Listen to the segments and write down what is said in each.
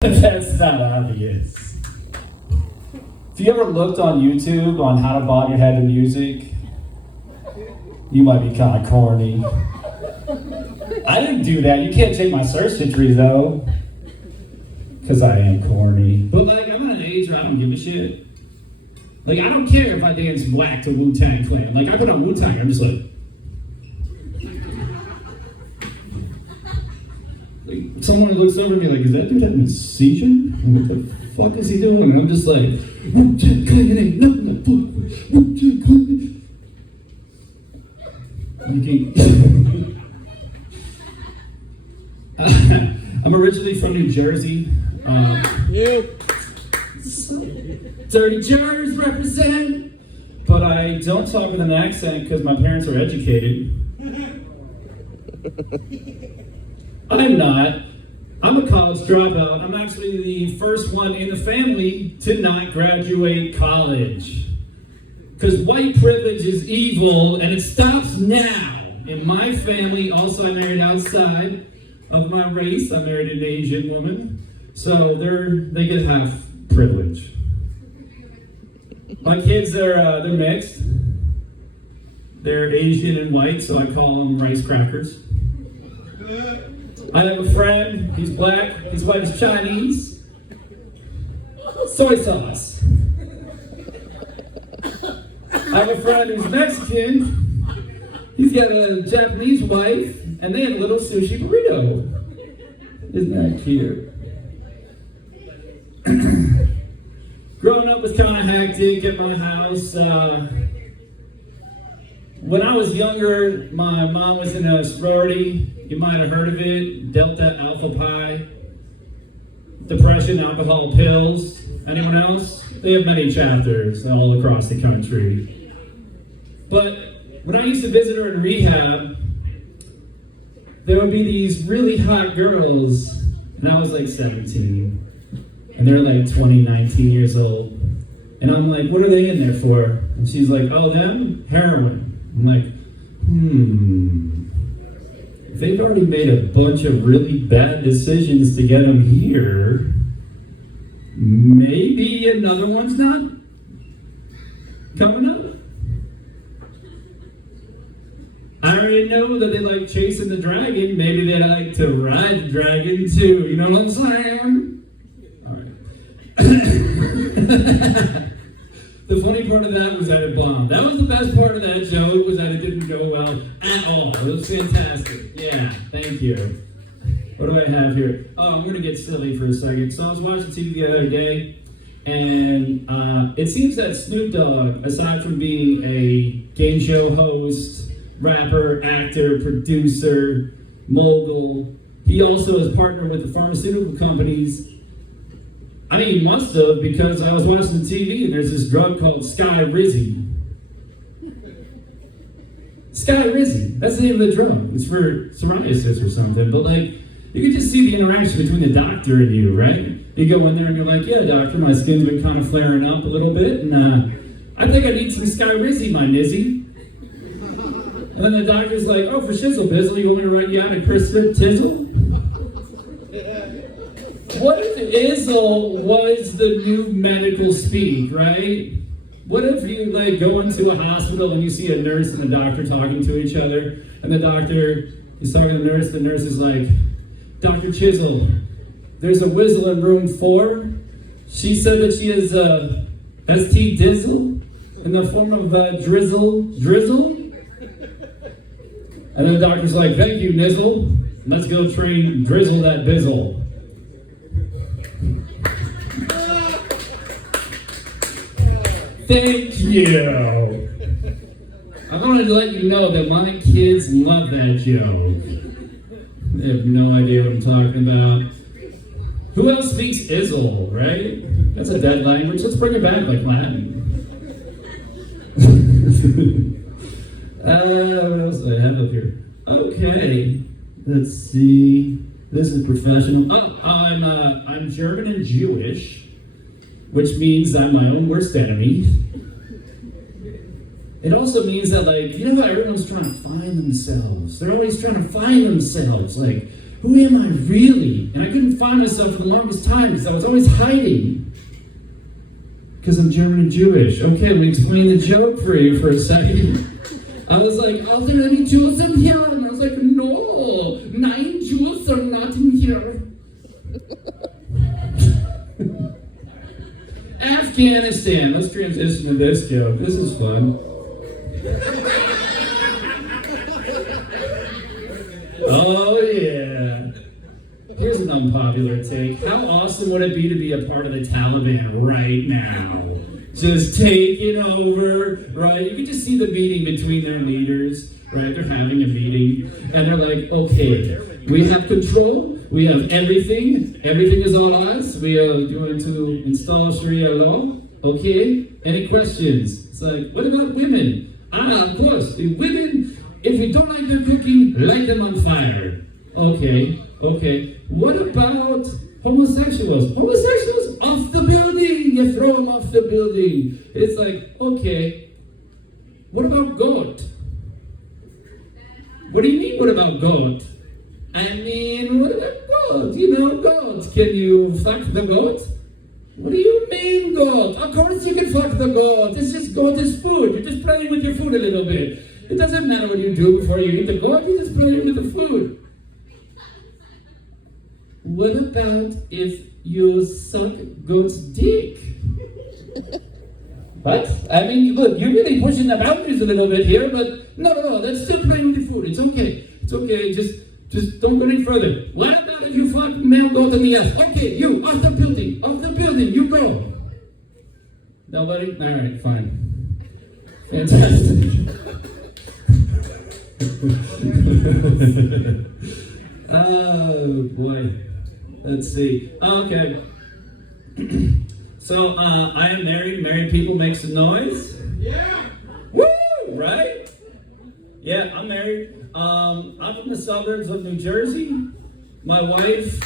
That's not obvious. If you ever looked on YouTube on how to bob your head to music, you might be kind of corny. I didn't do that. You can't take my search history though, because I am corny. But like, I'm at an age where I don't give a shit. Like, I don't care if I dance whack to Wu-Tang Clan. Like, I put on Wu-Tang, I'm just like someone looks over at me like, is that dude having a seizure? What the fuck is he doing? And I'm just like, Wu-Tang Clan ain't nothing to fuck with. Wu-Tang Clan. I'm originally from New Jersey. Dirty Jers represent. But I don't talk with an accent because my parents are educated. I'm not. I'm a college dropout. I'm actually the first one in the family to not graduate college. Because white privilege is evil, and it stops now. In my family, also I married outside of my race. I married an Asian woman. So they get half privilege. My kids, they're mixed. They're Asian and white, so I call them rice crackers. I have a friend, he's black, his wife is Chinese. Soy sauce. I have a friend who's Mexican. He's got a Japanese wife, and they have a little sushi burrito. Isn't that cute? Growing up was kind of hectic at my house. When I was younger, my mom was in a sorority. You might have heard of it. Delta Alpha Pi. Depression, alcohol, pills. Anyone else? They have many chapters all across the country. But when I used to visit her in rehab, there would be these really hot girls, and I was like 17. And they're like 20, 19 years old. And I'm like, what are they in there for? And she's like, oh, them? Heroin. I'm like, they've already made a bunch of really bad decisions to get them here. Maybe another one's not coming up. I already know that they like chasing the dragon. Maybe they like to ride the dragon too. You know what I'm saying? The funny part of that was that it bombed. That was the best part of that joke, was that it didn't go well at all. It was fantastic. Yeah, thank you. What do I have here? Oh, I'm gonna get silly for a second. So I was watching TV the other day, and it seems that Snoop Dogg, aside from being a game show host, rapper, actor, producer, mogul, he also is partnered with the pharmaceutical companies. I mean, he must have, because I was watching the TV and there's this drug called Skyrizi. Skyrizi, that's the name of the drug. It's for psoriasis or something. But like, you can just see the interaction between the doctor and you, right? You go in there and you're like, yeah, doctor, my skin's been kind of flaring up a little bit, and I think I need some Skyrizi, my nizzy. And then the doctor's like, oh, for shizzle bizzle, you want me to write you out a Christmas tizzle? What if Izzle was the new medical speak, right? What if you like go into a hospital and you see a nurse and a doctor talking to each other, and the doctor is talking to the nurse is like, Dr. Chisel, there's a whizzle in room 4. She said that she has ST Dizzle in the form of drizzle. And then the doctor's like, thank you, Nizzle. Let's go train Drizzle that Bizzle. Thank you. I wanted to let you know that my kids love that joke. They have no idea what I'm talking about. Who else speaks Izzle, right? That's a dead language. Let's bring it back like Latin. What else do I have up here? Okay, let's see. This is professional. Oh, I'm German and Jewish, which means I'm my own worst enemy. It also means that, like, you know how everyone's trying to find themselves? They're always trying to find themselves. Like, who am I really? And I couldn't find myself for the longest time because I was always hiding. Because I'm German and Jewish. Okay, let me explain the joke for you for a second. I was like, are there any Jews in here? And I was like, no, 9 Jews are not in here. Afghanistan. Let's transition to this joke. This is fun. Oh, yeah. Here's an unpopular take. How awesome would it be to be a part of the Taliban right now? Just taking over, right? You can just see the meeting between their leaders, right? They're having a meeting, and they're like, okay, we have control, we have everything is all us, we are going to install Sharia law, okay? Any questions? It's like, what about women? Of course, women, if you don't like their cooking, light them on fire. Okay. What about homosexuals? Homosexuals, off the building! You throw them off the building. It's like, okay. What about goat? What do you mean, what about goat? I mean, what about goat? You know, goat. Can you fuck the goat? What do you mean, goat? Of course you can fuck the goat. It's just goat is food. You're just playing with your food a little bit. It doesn't matter what you do before you eat the goat. You're just playing with the food. What about if you suck goat's dick? What? I mean, look, you're really pushing the boundaries a little bit here, but no, that's still playing with the food. It's okay, just don't go any further. What about if you fuck male goat in the ass? Okay, you, off the building, you go. Nobody? Alright, fine. Fantastic. Oh, boy. Let's see. Okay. So, I am married. Married people make some noise. Yeah. Woo! Right? Yeah, I'm married. I'm from the suburbs of New Jersey. My wife,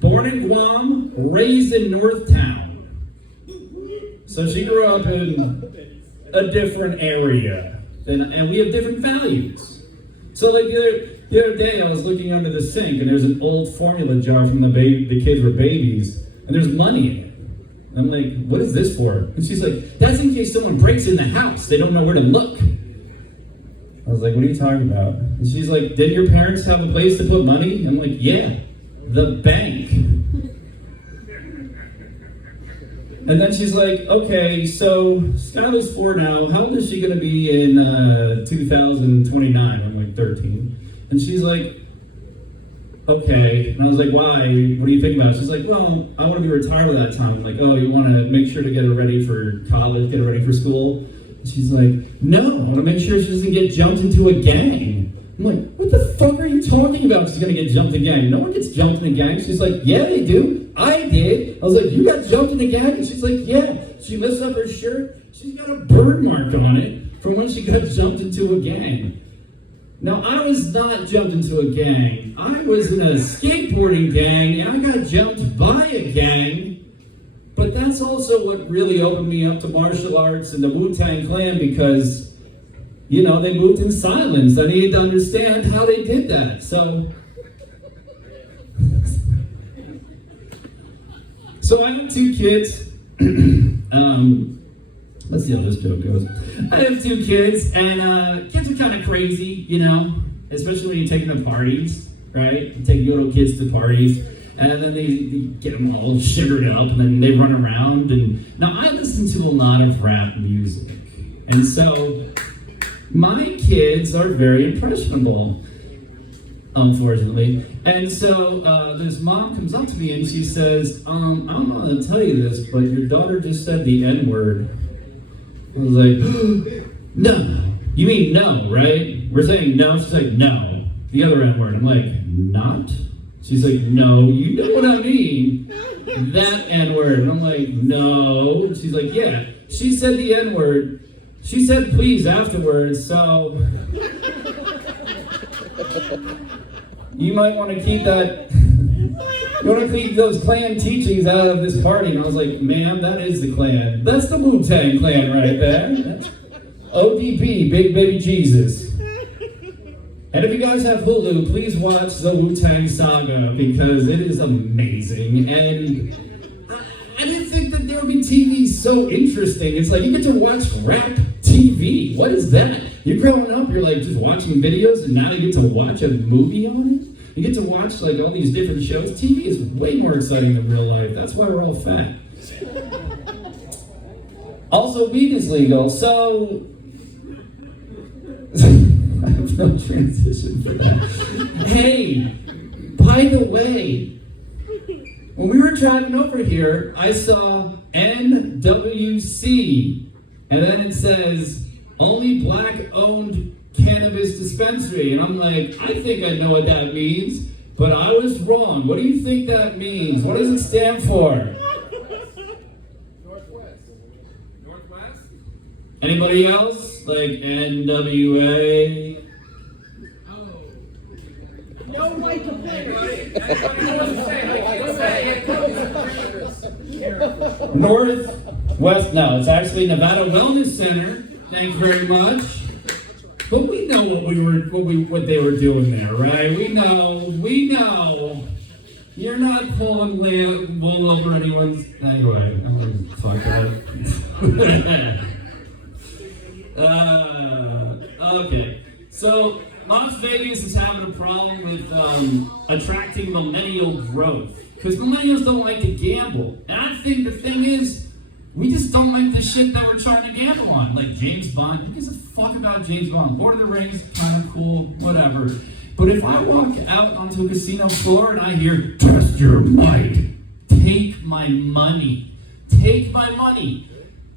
born in Guam, raised in Northtown. So she grew up in a different area. And we have different values. So, like, the other day, I was looking under the sink, and there's an old formula jar from the kids were babies, and there's money in it. I'm like, what is this for? And she's like, that's in case someone breaks in the house. They don't know where to look. I was like, what are you talking about? And she's like, didn't your parents have a place to put money? I'm like, yeah, the bank. And then she's like, okay, so Skylar's 4 now. How old is she going to be in 2029? I'm like, 13. And she's like, okay. And I was like, why? What do you think about it? She's like, well, I want to be retired by that time. I'm like, oh, you want to make sure to get her ready for college, get her ready for school? And she's like, no, I want to make sure she doesn't get jumped into a gang. I'm like, what the fuck are you talking about? She's going to get jumped in a gang. No one gets jumped in a gang. She's like, yeah, they do. I did. I was like, you got jumped in a gang? And she's like, yeah. She lifts up her shirt. She's got a bird mark on it from when she got jumped into a gang. Now, I was not jumped into a gang. I was in a skateboarding gang, and I got jumped by a gang. But that's also what really opened me up to martial arts and the Wu-Tang Clan, because, you know, they moved in silence. I needed to understand how they did that. So I have 2 kids. Let's see how this joke goes. I have 2 kids, and kids are kind of crazy, you know, especially when you take them to parties, right? You take little kids to parties, and then they get them all sugared up, and then they run around. And now, I listen to a lot of rap music, and so my kids are very impressionable, unfortunately. And so this mom comes up to me, and she says, I don't know how to tell you this, but your daughter just said the N-word. I was like, no. You mean no, right? We're saying no. She's like, no. The other N-word. I'm like, not? She's like, no. You know what I mean. That N-word. And I'm like, no. And she's like, yeah. She said the N-word. She said please afterwards, so you might want to keep that. You want to keep those Klan teachings out of this party. And I was like, ma'am, that is the Klan. That's the Wu-Tang Clan right there. That's ODB, Big Baby Jesus. And if you guys have Hulu, please watch the Wu-Tang Saga because it is amazing. And I didn't think that there would be TV so interesting. It's like you get to watch rap TV. What is that? You're growing up, you're like just watching videos, and now you get to watch a movie on it? You get to watch like all these different shows. TV is way more exciting than real life. That's why we're all fat. Also, weed is legal, so I have no transition for that. Hey, by the way, when we were driving over here, I saw NWC, and then it says, only black-owned cannabis dispensary. And I'm like, I think I know what that means, but I was wrong. What do you think that means? What does it stand for? Northwest? Anybody else? Like NWA? No right to play. Northwest, no, it's actually Nevada Wellness Center. Thank you very much. But we know what they were doing there, right? We know. You're not pulling wool over anyone's. Anyway, I'm gonna talk about. Okay, so Las Vegas is having a problem with attracting millennial growth because millennials don't like to gamble, and I think the thing is, we just don't like the shit that we're trying to gamble on, like James Bond. Who gives a fuck about James Bond? Lord of the Rings, kind of cool, whatever. But if I walk out onto a casino floor and I hear, test your might, take my money. Take my money.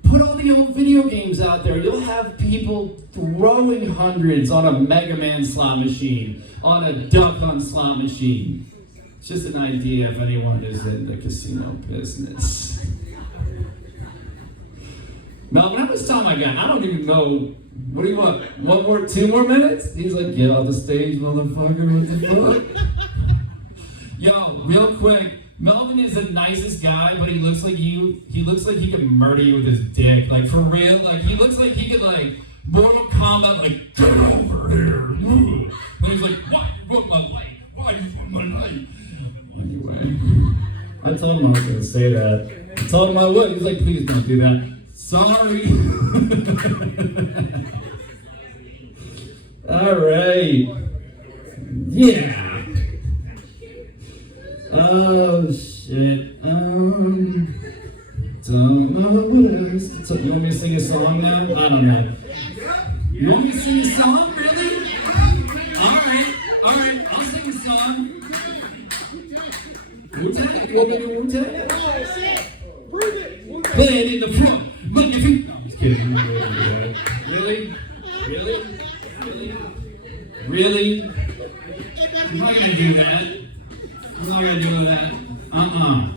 Put all the old video games out there. You'll have people throwing hundreds on a Mega Man slot machine, on a Duck Hunt slot machine. It's just an idea if anyone is in the casino business. Melvin, how much time I got? I don't even know. What do you want? 2 more minutes? He's like, get off the stage, motherfucker. What the fuck? Yo, real quick. Melvin is the nicest guy, but he looks like he could murder you with his dick. Like, for real. Like, he looks like he could, like, Mortal Kombat, like, get over here. And he's like, why you want my life? Why you want my life? Anyway. I told him I was going to say that. I told him I would. He's like, please don't do that. Sorry. All right. Yeah. Oh shit. Don't know what else. You want me to sing a song now? I don't know. You want me to sing a song? Really? All right. I'll sing a song. Wu-Tang? You want me to do Wu-Tang? Play it in the front. Look at me. No, I'm just kidding. Really? I'm not gonna do that. I'm not gonna do that.